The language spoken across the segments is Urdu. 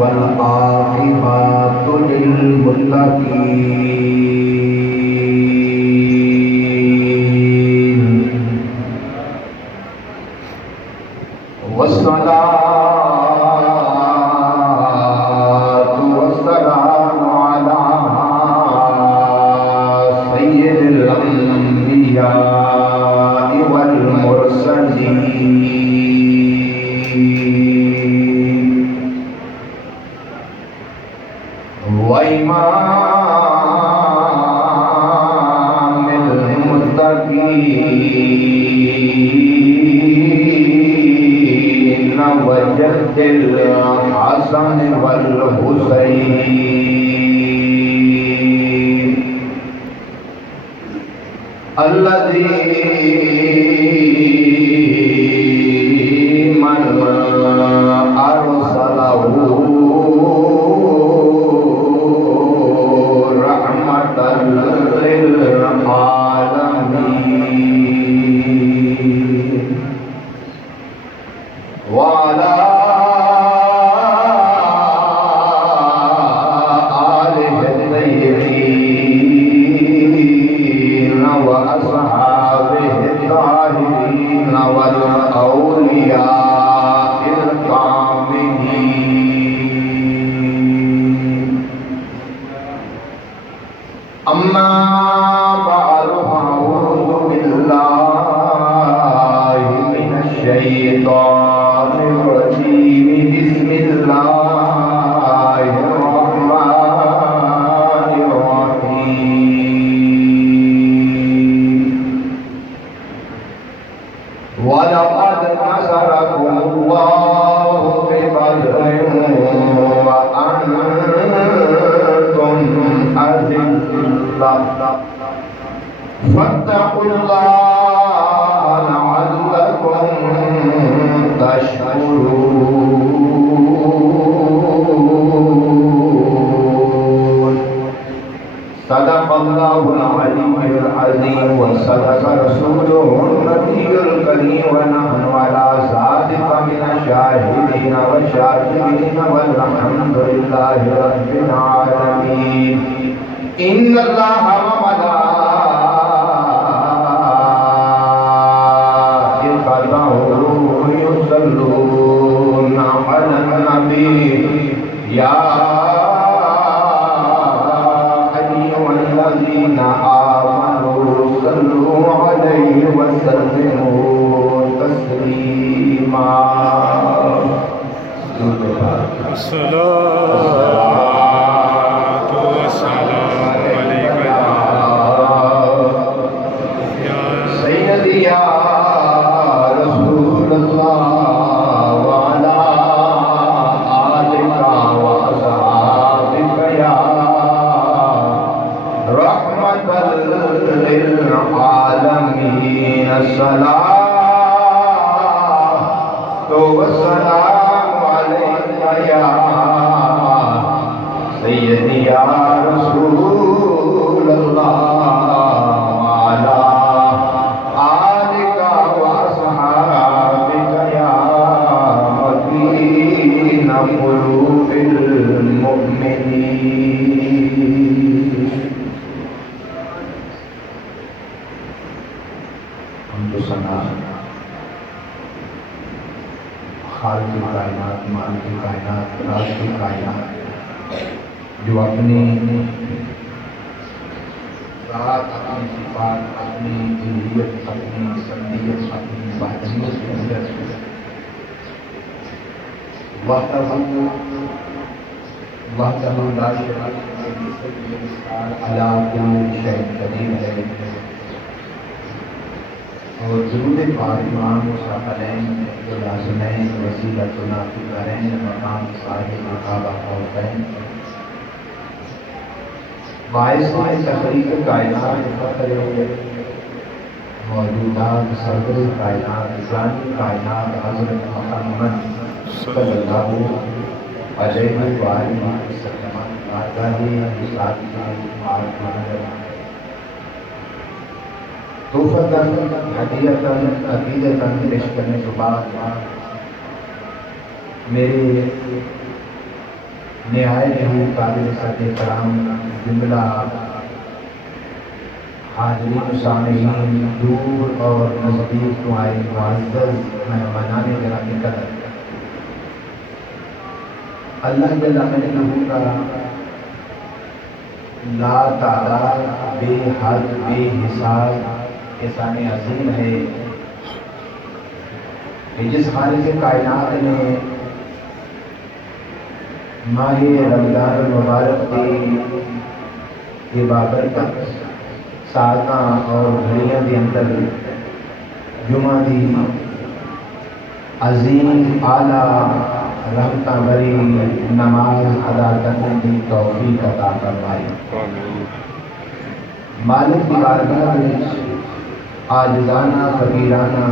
والعاقبة للمتقين والصلاة والسلام على سيد الأنبياء والمرسلين وإمام المتقين وجد الحسن والحسين الذي من أرسله رحمة للعالمين وعلى آله الطيبين وأصحابه الطاهرين والأولياء الكاملين أما بعد فأعوذ بالله من الشيطان الرجيم بسم الله الرحمن الرحيم ولقد نصركم الله ببدر وأنتم أذلة فاتقوا الله لعلكم تشكرون صدق الله العلي العظيم وصدق رسوله النبي الكريم ونحن على ذلك من الشاهدين والشاكرين والحمد لله رب العالمين إن الله وملائكته يصلون على النبي يا أيها الذين آمنوا صلوا عليه وسلموا تسليما الصلاة والسلام عليك يا سيدي يا رسول الله وعلى آلك وأصحابك يا رحمة للعالمين الصلاة والسلام عليك يا سيدي يا رسول الله وعلى آلك وأصحابك يا مكين قلوب المؤمنين حمد و ثنا خالق کائنات مالک کائنات رازق کائنات جو اپنی ذات اپنی صفات اپنی الوہیت اپنی سندیت اپنی وحدانیت کے اندر وحدہ لا شریک علی کل شیء قدیر ہے اور ضرور پاک امام ثقلین جو لازمین وسیلتنا فی الدارین مقام صاحب مقام الحسین باعث تخلیق کائنات فخر موجودات صدر کائنات ثانی کائنات حضرت محمد صلی اللہ علیہ وآلہ وسلم آگاہی مثال توفۃ ہدیۃ عقیدۃ پیش کرنے کے بعد میرے نہایت ہی قابل صد کرام جملہ حاضرین سامعین دور اور نزدیک تو آئے معزز مہمانان گرامی قدر، اللہ جل مجدہ کا لا تعداد بے حد بے حساب احسان عظیم ہے کہ جس خالق کائنات نے ماہ رمضان المبارک کے بابرکت ساعتاں اور گھڑیاں کے اندر جمعہ دی عظیم اعلیٰ رحمتاں بری نماز ادا کرنے کی توفیق عطا فرمائی۔ مالک کی بارگاہ میں عاجزانہ فقیرانہ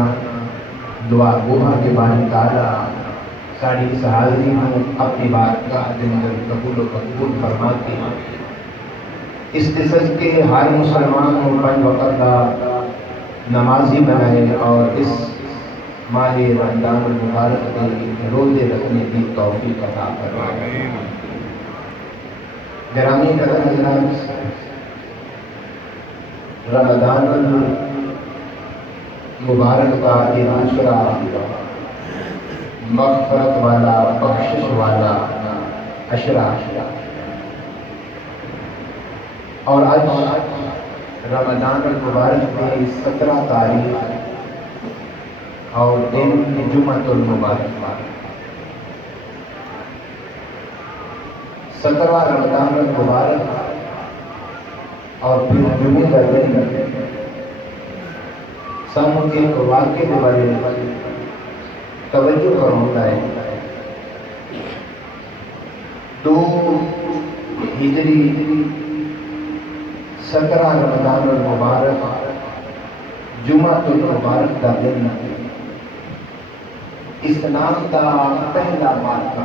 دعا گوہا کے بانی تعالیٰ ساڑھی اس حاضری میں اپنی بارگاہ کے اندر قبول و مقبول فرما کے اس قصص کے ہر مسلمان کو پنج وقت کا نمازی بنائے اور اس ماہ رمضان المبارک کے روزے رکھنے کی توفیق عطا فرمائے۔ گرامی قدر حضرات، رمضان المبارک کا یہ دوسرا مغفرت والا بخشش والا عشرہ اور آج رمضان المبارک میں 17 تاریخ اور دن جمعۃ المبارک 17 رمضان المبارک اور پھر جمعے کا دن سب کے واقعے کے بارے میں توجہ فرماتا ہے۔ 2 ہجری 17 رمضان المبارک جمعۃ المبارک کا دن اسلام کا پہلا معرکہ،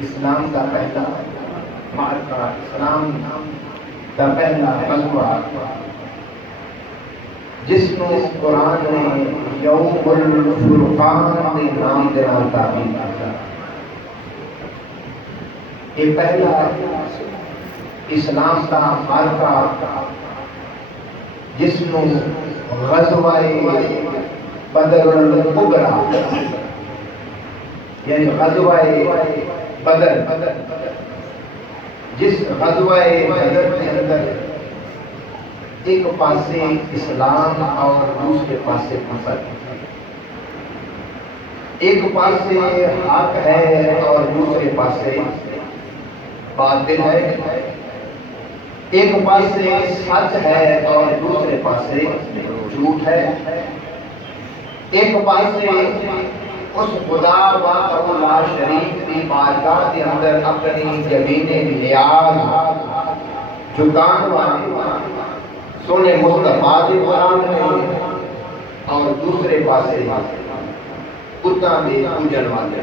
اسلام کا پہلا معرکہ، اسلام کا پہلا غزوہ جس میں قرآن نے یوم الفرقان کے نام کے نام تعبیر کیا۔ یہ پہلا اسلام کا معرکہ جس میں غزوہ بدر الکبریٰ یعنی غزوہ بدر، جس غزوہ بدر کے اندر ایک پاسے اسلام اور دوسرے پاسے کفر، ایک پاسے حق ہے اور دوسرے پاسے باطل ہے، ایک پاسے سچ ہے اور دوسرے پاسے جھوٹ ہے، ایک پاسے اس خدا وحدہ لا شریک کی بارگاہ کے اندر اپنی جبین نیاز جھکان والے سونے مصطفیٰ کے قرآن میں اور دوسرے پاسے کتا میں پوجن والے۔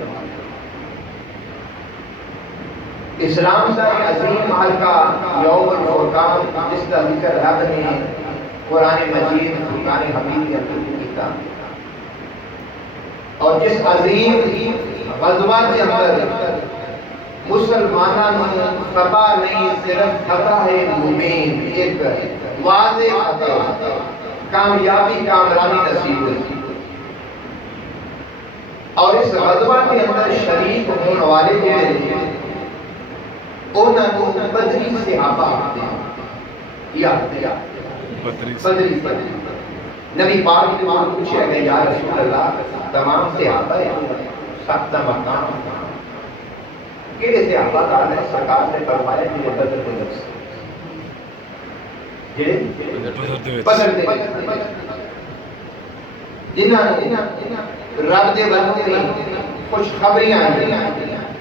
اسلام کا عظیم حلقہ یوم الفرقان جس کا ذکر رب نے قرآن مجید فرقان حمید کے اندر کیا، اور جس عظیم غزوہ کے اندر مسلمانوں نے فتح نہیں صرف فتح ہے مبین، ایک واضح فتح، کامیابی کامرانی نصیب ہوئی۔ اور اس غزوہ کے اندر شریک ہونے والے جو ہیں انہوں کو بدری صحابہ آتے ہیں، بدری نبی پاک نے پوچھا کہ یا رسول اللہ تمام صحابہ سب مقام کہڑے صحابہ کا ہے؟ سرکار نے فرمایا کہ بدر کے نفس بدر دے جنہاں رب دے بندے خوش خبریاں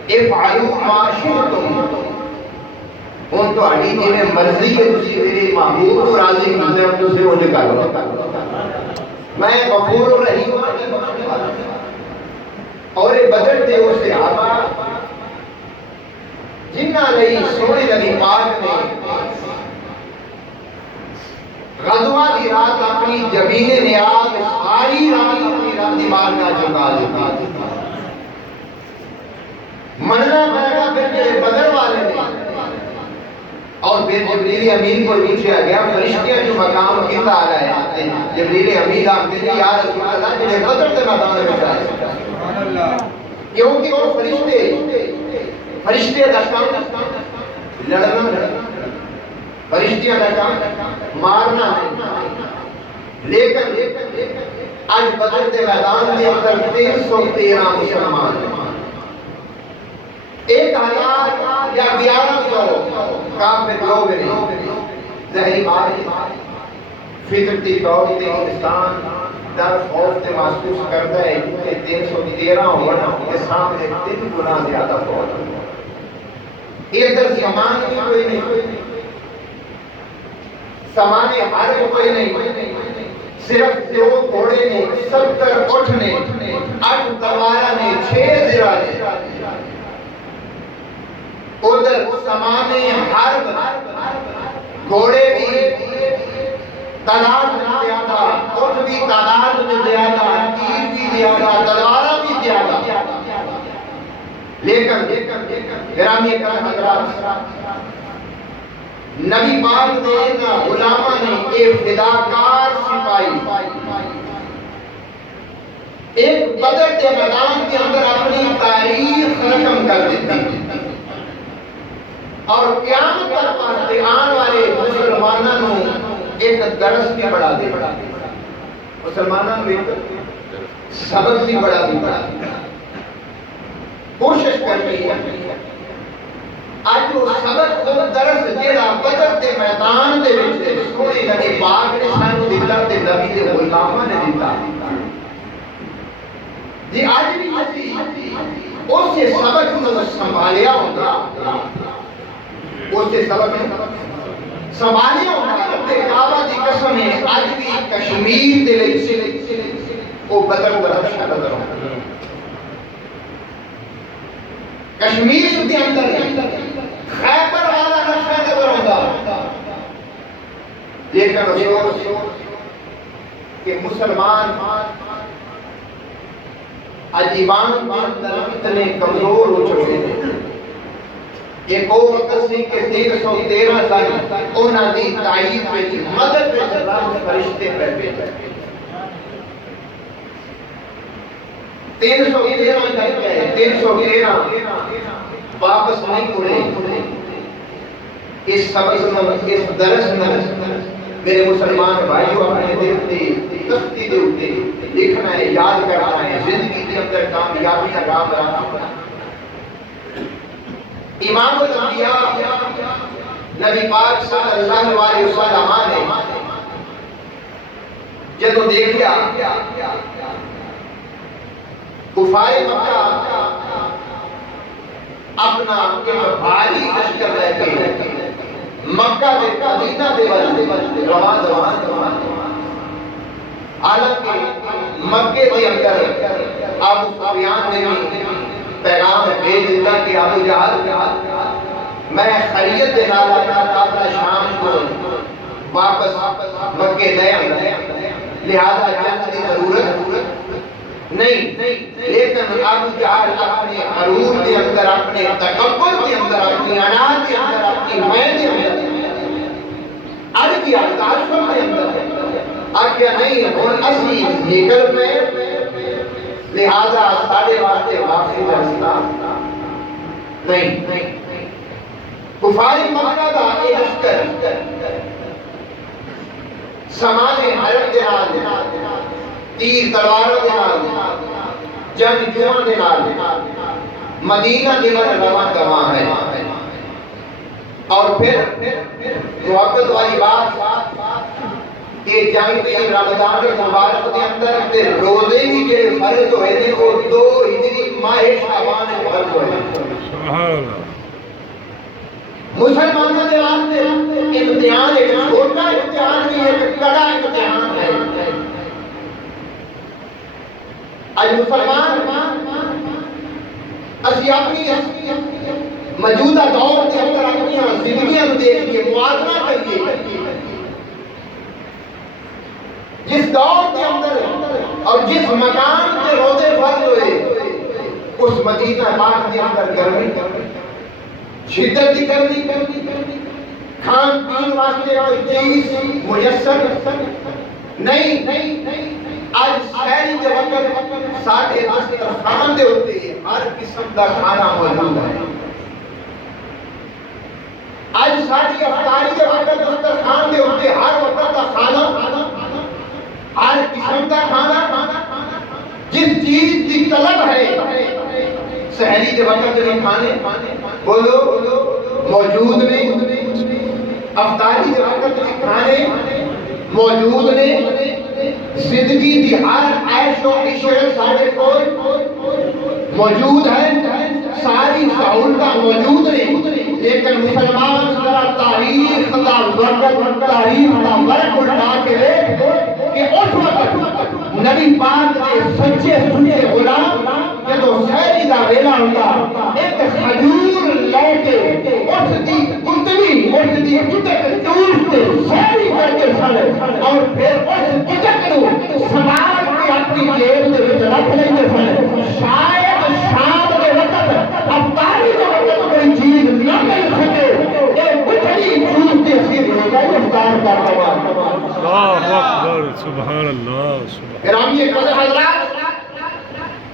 افعلوا ما شئتم، ان تو اڑی جنہیں مرضی ہے تسی میرے محبوب کو راضی کرتے ہیں تسی وہ نکالو، میں غفور الرحیم اور بدر دے وہ صحابہ جنہاں لئی سونے نبی پاک نے غزوہ دی رات اپنی جبین نیاز ساری رات اپنی رب دی بارگاہ جھکا دیتا، پھر جبریل امین کو پوچھا گیا فرشتیاں جو مقام کیتا آ گئے جبریل امین آتے ہیں یا رسول اللہ جنہیں بدر کے میدان میں جائے کیونکہ وہ فرشتے دا کام لڑنا فرشتیاں دا کام مارنا لیکن آج بدر کے میدان میں اندر 313 مسلمان 1000 یا 1100 کافر لوگ نے ظاہری بات فطرتی طور تے انسان در خوف تے محسوس کرتا ہے کہ 313 ہونا کے سامنے 3 گنا زیادہ بہت ادھر سامان بھی کوئی نہیں سامان ہر کوئی نہیں صرف 2 گھوڑے نے 70 اٹھ نے 8 تلوار نے 6 زرہ نے ادھر سامان حرب گھوڑے بھی تعداد میں زیادہ اٹھ بھی تعداد میں زیادہ تیر بھی زیادہ تلوارہ بھی زیادہ لیکن گرامی حضرات نبی پاک نے علماء نے ایک فداکار سپاہی ایک بدر کے میدان کے اندر اپنی تاریخ رقم کر دیتی اور قیامت تک واسطے آن والے مسلمانوں ایک درس بھی بڑھا دے مسلمانوں ایک سبق بھی بڑھا دے کوشش کر رہی ہے آج وہ سبق وہ درس جیڑا بدر کے میدان دے وچ سونے نبی پاک نے سانو دتا تے نبی دے غلاماں نے دتا جی آج بھی اسی اس سبق نو سنبھالیا ہوندا اس سبق سنبھالیا ہوندا تے کعبہ دی قسم ہے اج بھی کشمیر دے وچ او بدر دا نقشہ نظر آوندا کشمیر دے اندر خیبر والا نقشہ نظر آوندا لیکن افسوس کہ مسلمان عجیبان کے اندر اتنے کمزور ہو چکے ہیں ایک اور قصے کے 313 سال انہاں دی تائید وچ مدد وچ رب فرشتے پہ بھیجے 313 تک ہے 313 واپس نہیں پڑے اس سبق میں اس درس میں میرے مسلمان بھائیوں اپنے دل کی تختی دے اوپر لکھنا ہے یاد کرنا ہے زندگی کے اندر کامیابی کا راہ بنانا امام الانبیاء نبی پاک صلی اللہ علیہ وسلم نے جدوں دیکھا کفار مکہ اپنا ایک بھاری لشکر لے کے مکہ دے مدینہ دے روان حالانکہ مکے دے اندر ابو سفیان نے پیغام بھیج دیتا کہ ابو جہل میں خیریت دے نال اپنا قافلہ شام کو واپس مکے لے آیا لہذا جنگ کی ضرورت نہیں لیکن ابو جہل اپنے غرور کے اندر اپنے تکبر کے اندر اپنی عناد کے اندر اپنی میں کے اندر آج کی تعصب کے اندر آگیا نہیں ہن اسی نکل پے لہذا ساڑھے واسطے واپسی کا راستہ نہیں کفار مکہ دا یہ لشکر سامان حرب دے نال تیر تلواروں دے نال جنگ جوؤں دے نال مدینہ دے نال رواں دواں ہے اور پھر محبت والی بات کہ جنگ کی رمضان المبارک کے اندر تے روزے بھی جڑے فرض ہوئے نے وہ 2 ہجری ماہ شعبان میں فرض ہوئے سبحان اللہ مسلمانوں کے واسطے امتحان ایک چھوٹا امتحان بھی ایک کڑا امتحان ہے آج مسلمان اسی اپنی موجودہ دور کے اندر اپنی زندگیاں دیکھیے موازنہ کریے جس دور کے اندر اور جس مکان کے روزے فرض ہوئے اس مدینہ پاک کے اندر گرمی شدت کی گرمی کھان پین واسطے کوئی چیز میسر نہیں. آج شہری کے وقت ساڈے دسترخوان دے ہوتے ہر قسم کا کھانا موجود ہے. آج ساڈی افطاری کے وقت دسترخوان دے ہوتے ہر وقت کا کھانا، ہر قسم کا کھانا، جس چیز کی طلب ہے سحری کے وقت کے کھانے بولو موجود نہیں. افطاری کے وقت کے کھانے موجود نے. زندگی دی ہر عیش و عشرت سارے کوئی موجود ہے، ساری سہولتیں موجود نے. لیکن مسلمان ذرا تاریخ کا وقت، تاریخ کا ورق الٹا کے دیکھ کہ اس وقت نبی پاک کے سچے سچے غلام جدو سحری کا ویلا ہوتا ایک کھجور لے کے اس کی کتنی اس کی کتک ٹوٹ کے سحری کر کے سن اور پھر اس کتک کو سنبھال کے اپنی جیب کے وچ رکھ لیندے سن. شاید شام کے وقت افطاری کے وقت کوئی چیز نہ مل سکے، یہ کتنی چیز کے سیر ہوگا افطار کا وقت. اللہ اکبر، سبحان اللہ، سبحان گرامی قدر حضرات،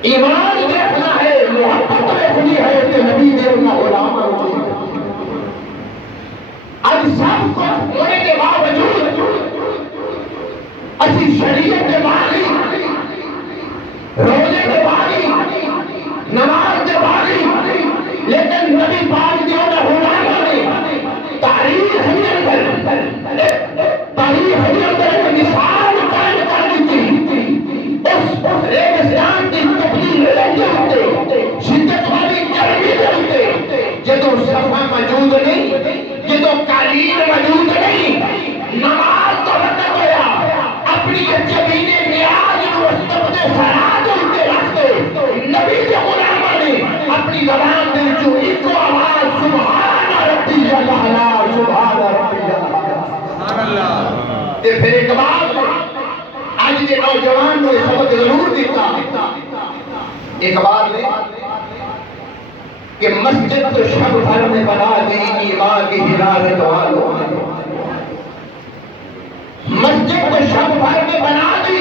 ایمان دیکھنا ہے، محبت دیکھنی ہے کہ نبی دیکھنا غلام ہوتی ہے. اب سب کچھ ہونے کے باوجود اسی شریعت کے باغی، روزے کے باغی، نماز کے باغی، لیکن نبی پاک جو غلاموں نے تاریخ کے اندر ایک مثال قائم کر دی. اس ریگستان کی تبدیل ہوتے شدت والی گرمی ہوتے جدو صفا موجود نہیں، جدو قالین موجود نہیں، نماز تو وقت ہوا اپنی جبین نیاز کو اپنے سراد ہوتے رکھتے. نبی کے غلاموں نے اپنی زبان میں جو ایک آواز سبحان ربی اللہ، سبحان ربی اللہ. پھر ایک بات آج کے نوجوان کو سبق ضرور دیتا. ایک بات ہے کہ مسجد تو شب بھر میں بنا دی ایمان کی حرارت والوں نے. مسجد تو شب بھر میں بنا دی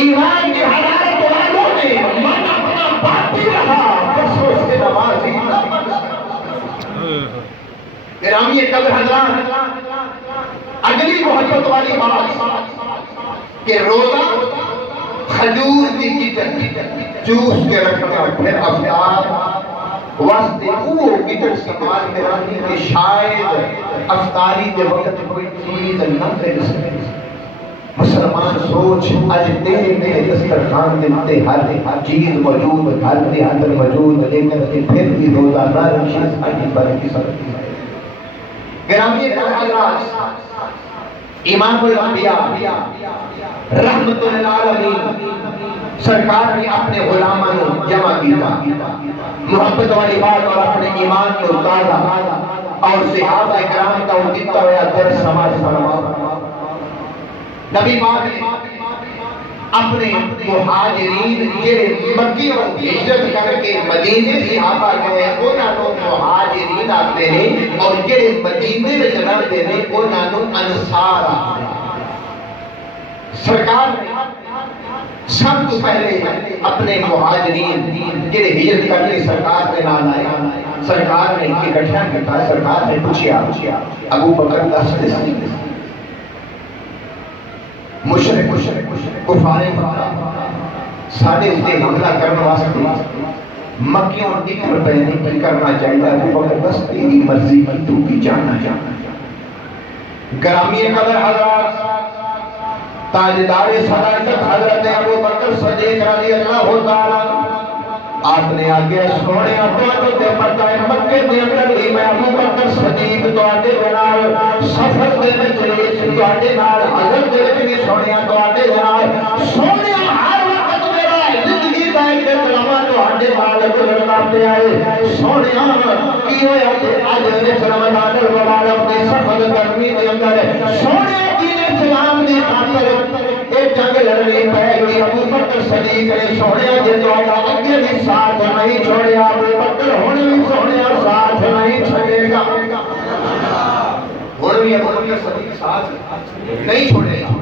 ایمان کی حرارت والوں نے. من اپنا باقی رہا بس اس کے نمازی. گرامی قدر حضرات، اگلی محبت والی بات کہ روزہ کھجور کی کتن جوس کے رکھنا، پھر افطار واسطے وہ کتن استعمال میں رکھنی کہ شاید افطاری کے وقت کوئی چیز نہ مل سکے. مسلمان سوچ اج تیرے میرے دسترخوان دے ہر چیز موجود، گھر کے اندر موجود، لیکن پھر بھی روزہ نہ رکھی ساری پر کی سکتی ہے. گرامی حضرات، امام الانبیاء رحمت للعالمین سرکار نے اپنے غلاموں کو جمع کیا، محبت والی بات اور اپنے ایمان کو تازہ اور صحابہ کرام کا دیتا ہوا درس سماج فرما. نبی پاک نے اپنے مہاجرین جڑے مکی اور ہجرت کر کے مدینے سے آپا گئے انہاں نوں مہاجرین آتے ہیں، اور جڑے مدینے میں رہتے ہیں انہاں نوں انصار آتے ہیں. سرکار نے سب تو پہلے اپنے مہاجرین جڑے ہجرت کر کے سرکار کے نام آئے، سرکار نے اکٹھا کیا. سرکار نے پوچھا ابو بکر دس دے مشرک کفار مکہ ساڈے تے حملہ کرنے واسطے مکیوں دی پر نہیں کرنا چاہیے. ابو بکر بس تیری مرضی کی تو بھی جانا. گرامی قدر حضرات، تاجدار صداقت حضرت ابو بکر صدیق رضی اللہ تعالی آپ نے آگے سونے اپنے تے پتہ ہے مکے دے اندر بھی میں ابو بکر صدیق تواڈے نال سفر دے وچ تواڈے نال حضرت دے وچ بھی سونیا تواڈے نال سونیا ہر وقت میرا زندگی دا ایک کلمہ تواڈے نال گزرنا پیا ہے. سونیا کی ہویا تے اج اس رمضان المبارک دی سفر گرمی دے اندر سونیا دین اسلام دی خاطر ایک جنگ لڑنی پے گئی. ابو بکر صدیق نے سونیا جے تواڈا اگے بھی ساتھ نہیں چھوڑیا، ابو بکر ہن بھی سونیا ساتھ نہیں چھڑے گا. بکر صدیق ساتھ نہیں چھوڑے گا.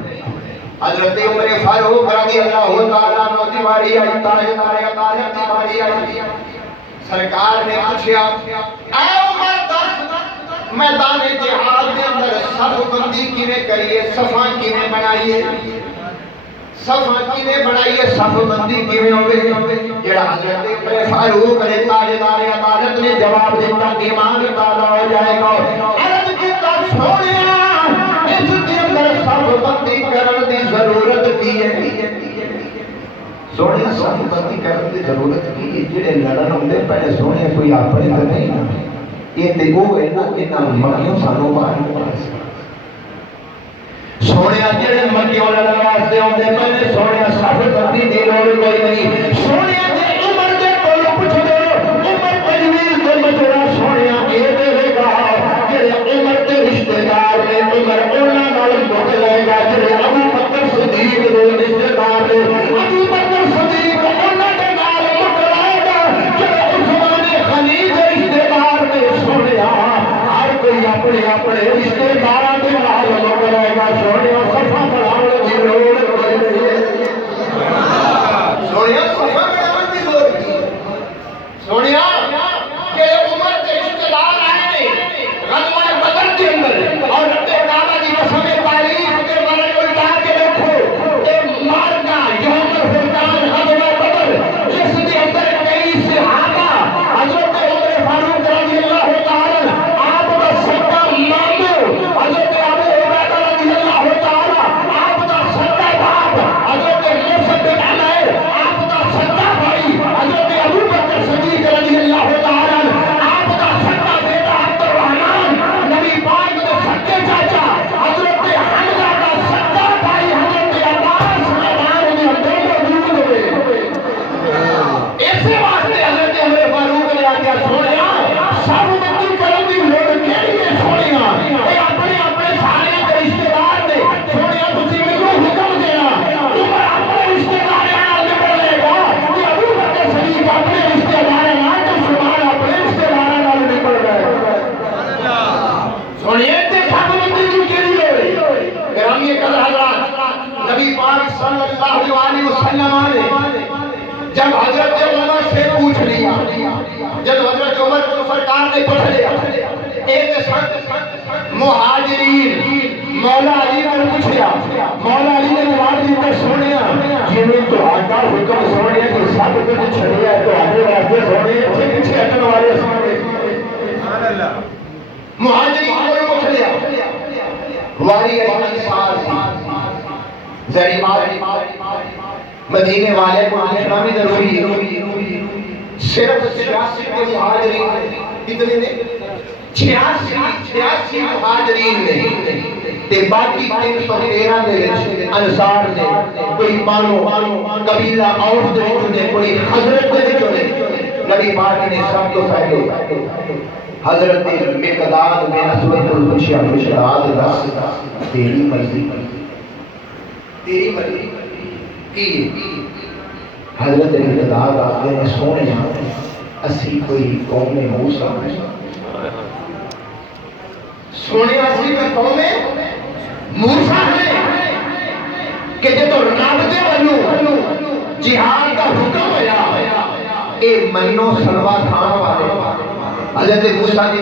حضرت عمر فاروق رضی اللہ تعالیٰ عنہ کی باری آئی, تاجدار کی باری آئی. سرکار نے پوچھا اے عمر دس میدان جہاد کے اندر صف بندی کیویں کریے, صفاں کیویں بنائیے, صفاں کیویں بنائیے, صف بندی کیویں ہوے. جڑا حضرت عمر فاروق نے تاجدار عدالت نے جواب دیتا کہ ایمان تازہ ہو جائے گا. عرض کیتا سونیا اس کے اندر صف بندی کرن دی ضرورت کی ہے. سونے صف بندی کرن دی ضرورت کی ہے. جڑے لڑن ہوندے پہلے سونے کوئی اپنے تے نہیں, یہ تے وہ ہے نا کہ نہ مکیوں سانو باہر سونے جڑے مکیوں لڑن واسطے ہوندے پہلے سونے صف بندی دی لوڑ کوئی نہیں. سونے دے عمر دے کول پوچھ دو, عمر تجویز دے مشورہ سونے اے دے گا. جڑے عمر دے رشتہ دار نے عمر انہاں نال مک لے گا. جڑے ابو بکر صدیق دے رشتہ دار نے ابو بکر صدیق انہاں دے نال مک لے گا. جڑے عثمان غنی دے رشتہ دار نے سونیا ہر کوئی اپنے اپنے رشتہ داراں دے نال مک لے گا. سونیا صفا بڑھاؤ دی لوڑ کوئی نہیں. سونیا صفا بڑھاؤ دی لوڑ کی. سونیا کہ عمر دے رشتہ دار آئے نے غزوہ بدر کے اندر اور رب کعبہ دی قسم تاریخ کے بارے الٹا کے دیکھو کہ مارکا یوم الفرقان غزوہ بدر جس کے اندر کئی صحابہ حضرت عمر فاروق رضی اللہ تعالی آپ کا صدقہ مانگو, حضرت ابو عبیدہ رضی اللہ تعالی آپ کا صدقہ باپ, حضرت مصعب بن عمیر آپ کا صدقہ بھائی, حضرت ابو بکر صدیق رضی اللہ تعالی آپ کا صدقہ بیٹا عبد الرحمن, نبی پاک کے سچے چاچا حضرت حمزہ کا صدقہ بھائی حضرت عباس میدان میں اندر موجود ہوئے. ایسے واسطے حضرت عمر فاروق نے آگیا سونیا سب بندی کرن دی لوڑ کیڑی ہے. سونیا اے اپنے اپنے سارے دے رشتہ دار نے سونیا تسی مینوں حکم دینا عمر اپنے رشتہ داراں نال نبڑ لے گا کہ ابو بکر صدیق اپنے رشتہ داراں نال تے عثمان اپنے رشتہ داراں نال نبڑ گئے. سونیا تے سب بندی دی کیڑی لوڑ ہے. گرامی قدر حضرات, نبی پاک صلی اللہ علیہ وسلم نے جب حضرت عمر سے پوچھ لیا, جب حضرت عمر کو سرکار نے پوچھ لیا ایک سنت مہاجرین مولا علی نے پوچھا, مولا علی نے جواب دیتا سونیا جنہیں تو آقا حکم سونیا کہ سب کچھ چھڑیا ہے تو آگے واسطے سونیا تھے پیچھے ہٹن والے سونیا. مہاجرین کو پوچھ لیا واری انصار زری مدینے والے کو آنا بھی ضروری ہے. صرف 86 کے مہاجرین کتنے نے 86 مہاجرین نے تے باقی 313 دے وچ انصار نے. کوئی مانو قبیلہ اوس دے وچ نے, کوئی حضرت دے وچ نے. نبی پاک نے سب تو پہلے حضرت مقداد بن اسود کو پوچھا, مقداد دس تیری مرضی کی. حضرت مقداد آتے ہیں سونیا اسی کوئی قوم موسیٰ سونے اسی میں قوم موسیٰ ہے کہ جب رب دے والوں جہاد کا حکم ہوا اے منو سلوا کھان والے حضرت موسیٰ دی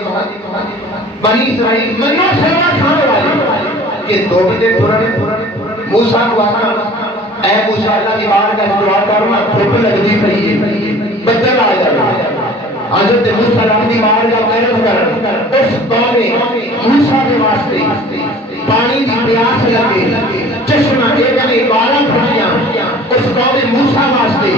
بنی اسرائیل منو سلوا کھان والے کہ دو بندے پرانے موسیٰ کو آنا اے موسیٰ اللہ کی بارگاہ میں دعا کرنا دھوپ لگدی پئی ہے بدل آ جائے. حضرت موسیٰ اپنی بارگاہ میں محنت کر اس قوم موسیٰ کے واسطے پانی کی پیاس لگے چشمہ ایک نے بارہ کھڑیاں اس قوم موسیٰ واسطے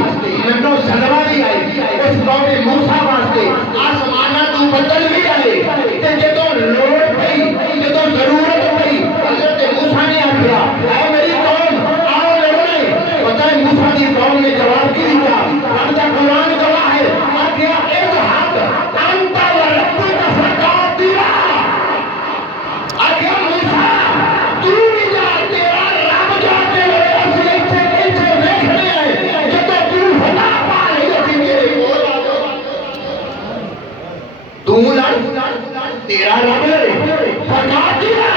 منو سلوا بھی آئی اس قوم موسیٰ واسطے آسمانہ تو بدل بھی آئے تے جدوں لوڑ پئی جدوں ضرورت پئی حضرت موسیٰ نے آکھیا اے میری قوم آؤ لڑنے. پتہ ہے موسیٰ کی قوم نے جواب کی دیا, رب کا قرآن گواہ ہے, آکھیا اذهب انت وربك فقاتلا. آکھیا موسیٰ تو بھی جا, تیرا رب جاتے ہوئے اسی ایتھے پیچھے دیکھنے آئے جدوں تو فتح پا لئی اسی میرے کول آ جاؤ. تو لڑ تیرا رب لڑے فقاتلا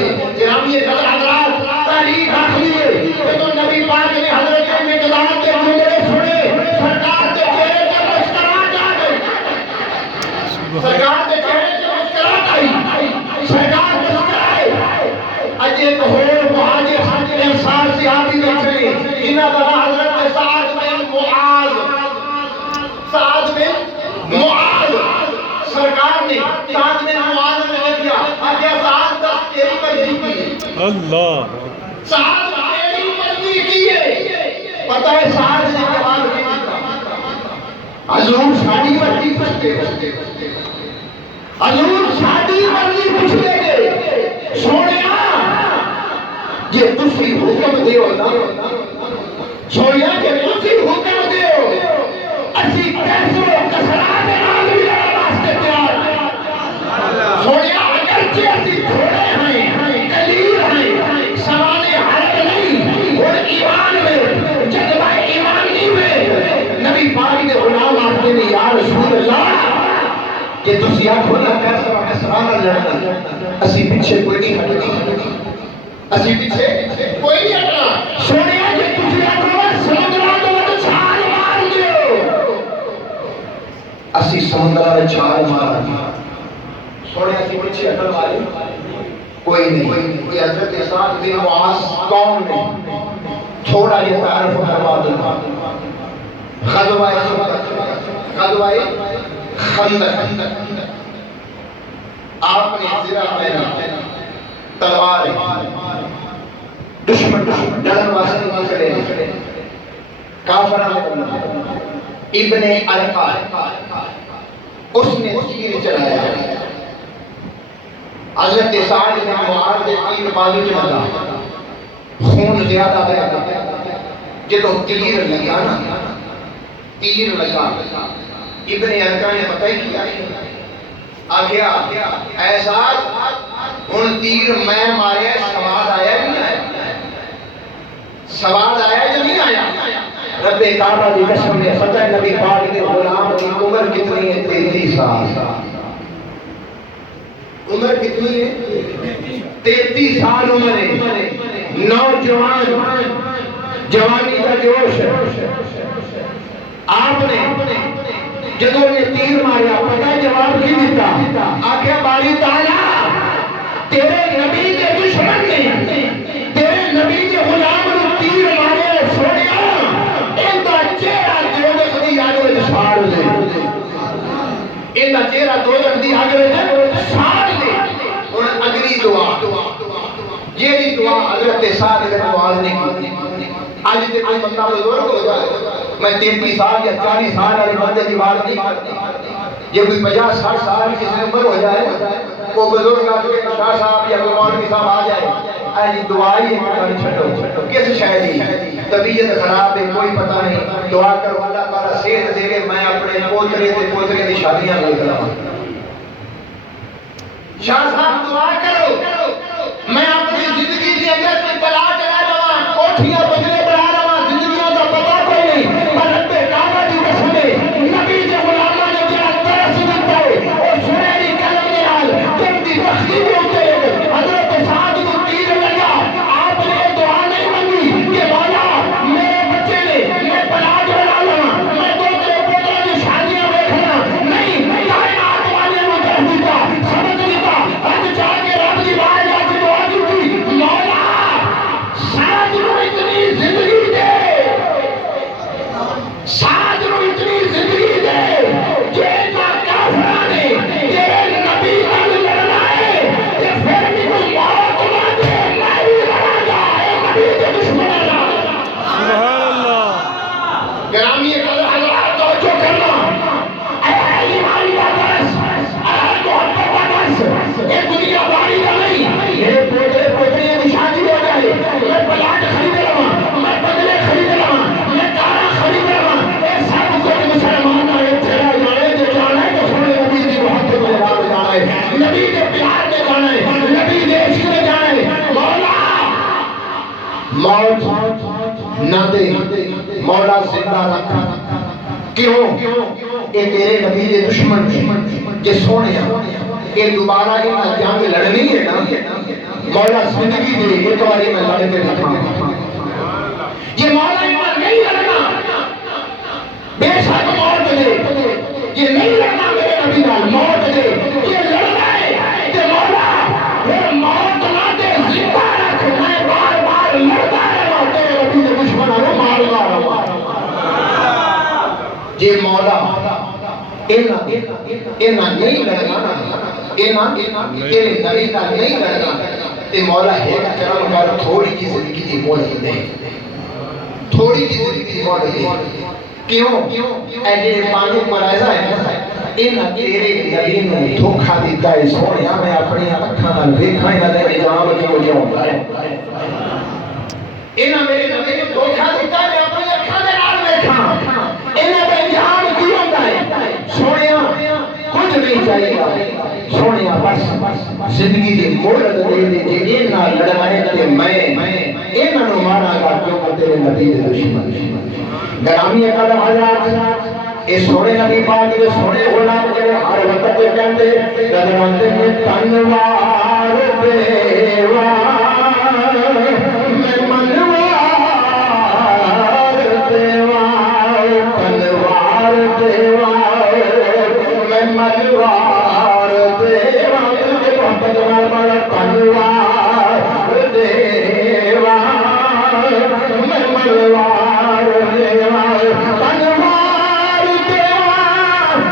دے گرامی قدر حضرات تاریخ آخری ہے کہ تو نبی پاک نے حضرت مقداد کے جملے سنے سرکار کے چہرے پر مسکراہٹ آ گئی سرکار کے چہرے پر مسکراہٹ آئی سرکار مسکرائے اج ایک اور مہاجر انصار صحابی بیٹھے جنہاں کا نام حضرت سعد بن معاذ سرکار نے سعد بن معاذ نے کیا آگے سعد تک تیری مرضی کی اللہ سعد تیری مرضی کی ہے پتہ ہے سعد نے جواب دیا حضور ساڈی مرضی پوچھتے حضور ساڈی مرضی پوچھتے گئے سونیا جے تسی حکم دیو نا سونیا جے تسی حکم دیو اسی کیسے کسرا دے نال بھی واسطے تیار سونیا اگرچہ اسی تھوڑے ہیں قلیل ہیں سوال حرب نہیں اور ایمان میں جذبہ ایمانی میں نبی پاک نے غلام آخری نے یا رسول اللہ کہ تسی آکھو نا کسرا نہ لڑنا اسی پیچھے کوئی نہیں ہٹنا اسی پیچھے کوئی نہیں ہٹنا سونیا جے تسی آکھو سمندرا تو چھال مار دیو اسی سمندرا میں چھال مار دیا سونے اسی پیچھے ہٹن والے کوئی نہیں کوئی حضرت سعد بن معاذ کون نہیں تھوڑا یہ تعارف کروا دوں غزوہ خندق آپ نے زرہ پہنا تلوار دشمن ڈرن واسطے کھڑے کافران ابن ارقا اس نے تیر چلایا حضرت سعد بن معاذ کے تیر بازو چ لگا خون زیادہ بہہ گیا جدوں تیر لگا نا تیر لگا ابن ارقا نے پتہ ہی کیا آگیا ایسا ان تیر میں مارے سواد آیا نہیں آیا سواد آیا جو نہیں آیا رب کعبہ دی قسم نے فتح نبی پاک کے غلام کی عمر کتنی ہے 33 سال عمر کتنی ہے 33 سال عمر ہے نوجوان جوانی کا جوش آپ نے جدوں نے تیر ماریا پتہ جواب کی دیتا آخیا باری تعالیٰ تیرے نبی کے دشمن نے تیرے نبی کے غلام نے تیر مارے سونیا ان کا چہرہ دوزخ دی آگ وچ ساڑ دے ان کا چہرہ دوزخ دی آگ وچ ساڑ دے اور اگلی دعا یہ دعا حضرت سعد بن معاذ نے کی آج تے کوئی بندہ بزرگ ہو جائے میں 33 سال یا 40 سال والے بندے کی بات نہیں کرتی یہ کوئی 50-60 سال کی عمر ہو جائے وہ بزرگ آ کے شاہ صاحب یا مولوی صاحب آ جائے ایسی دعائی ہے کہ چھٹو کس شہری طبیعت خراب ہے کوئی پتہ نہیں دعا کرو اللہ تعالیٰ صحت دے گے میں اپنے پوترے کی شادیاں لے کر شاہ صاحب دعا کرو میں اپنی زندگی کے اندر میں بلا چلا رہا کوٹھیاں بجلے بڑھا رہا زندگیوں کا پتہ کوئی نہیں پر رب کعبہ کی قسم ہے نبی کے غلاموں نے کیا ترس دیتا ہے اور سنہری قلم نے آل تم دی بختی بھی ہوتے حضرت سعد کو تیر لگا آپ نے دعا نہیں مانگی کہ مولا میرے بچے نے میں پلاٹ بنا لوں میں تو تیرے پوتروں کی شادیاں دیکھنا نہیں کائنات والے کو کہہ دیتا سمجھ دیتا رب چاہ کے رب کی بات جاتی دعا دی مولا سعد کو اتنی زندگی دے سعد کو اتنی زندگی دے کہ جو کافران ہے تیرے نبی نال لڑنا ہے کہ پھر بھی کوئی موت نہ دے میں بھی لڑا گا اے نبی کے دشمن اللہ سبحان اللہ گرامی قدر حضرات توجہ کرنا اے ایمانی کا درس اے محبت کا درس یہ دنیا باری کا نہیں یہ پوترے پوتریاں کی شادی ہو جائے میں پلاٹ خرید رہا میں بدلے خرید رہا میں کارا خرید رہا اے سب کچھ مسلمان نہ ہے تیرا جانے جو جانا ہے تو سونے نبی کی محبت میں جانا ہے نبی کے پیار میں جانا ہے نبی کے عشق میں جانا ہے مولا موت نہ دے مولا زندہ رکھ کیوں یہ تیرے نبی کے دشمن جے سونے یہ دوبارہ انہاں جنگ لڑنی ہے نا مولا زندگی دے یہ تمہاری میں لڑ کے دکھاؤں یہ مولا ایمان نہیں لڑنا بے شک موت دے یہ نہیں لڑنا میرے نبی نال موت دے یہ لڑنا ہے کہ مولا پھر موت نہ دے زندہ رکھ میں بار بار لڑتا رہا تیرے نبی کے دشمنوں کو مارتا رہا یہ مولا اینا نہیں لڑنا اینا تیرے نبی نال نہیں لڑنا تے مولا ایک کرم کر تھوڑی کی زندگی دی مہلت دے تھوڑی کی زندگی دی مہلت دے کیوں اے جڑے پانی مرائزہ ہے اینا تیرے نبی نوں دھوکا دیتا ہے سونیا میں اپنی اکھاں نال ویکھاں نہ دے جام کیوں جاؤں اینا میرے نبی نوں دھوکا دیتا ہے اپنی اکھاں دے نال ویکھاں اینا دا انجام کی ہوندا ہے سونیا کچھ نہیں چاہیے گا سونیا بس زندگی دی مہلت دے دے جے اینا لڑائے تے میں اینا نوں مارا گا کیوں تیرے نبی دے دشمن گرامی قدر حضرات اے سونے نبی پاک دے سونے غلام جڑے ہر وقت تے کہندے رضوان دے تنوار دیوا میں منوار دیوا تنوار دیوا میں منوار دیوا تے محبت نال بڑا تنوار دیوا میں منوار دیوا تنوار دیوا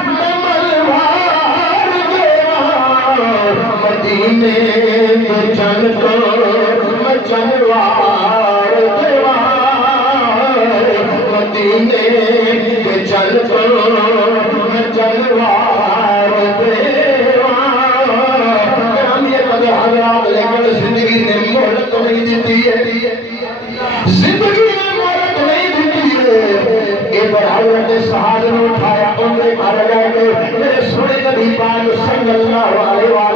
میں منوار دیوا مدینے میں چل کو میں چنوار دیوا مدینے میں چل کو میں چنوار دیوا ہم یہ قدر حضرات لیکن زندگی نے مہلت نہیں دیتی ہے زندگی نے مہلت نہیں دیتی ہے یہ پر حضرت سعد نے اٹھایا عمر بھر گئے میرے سونے نبی پاک صلی اللہ علیہ وسلم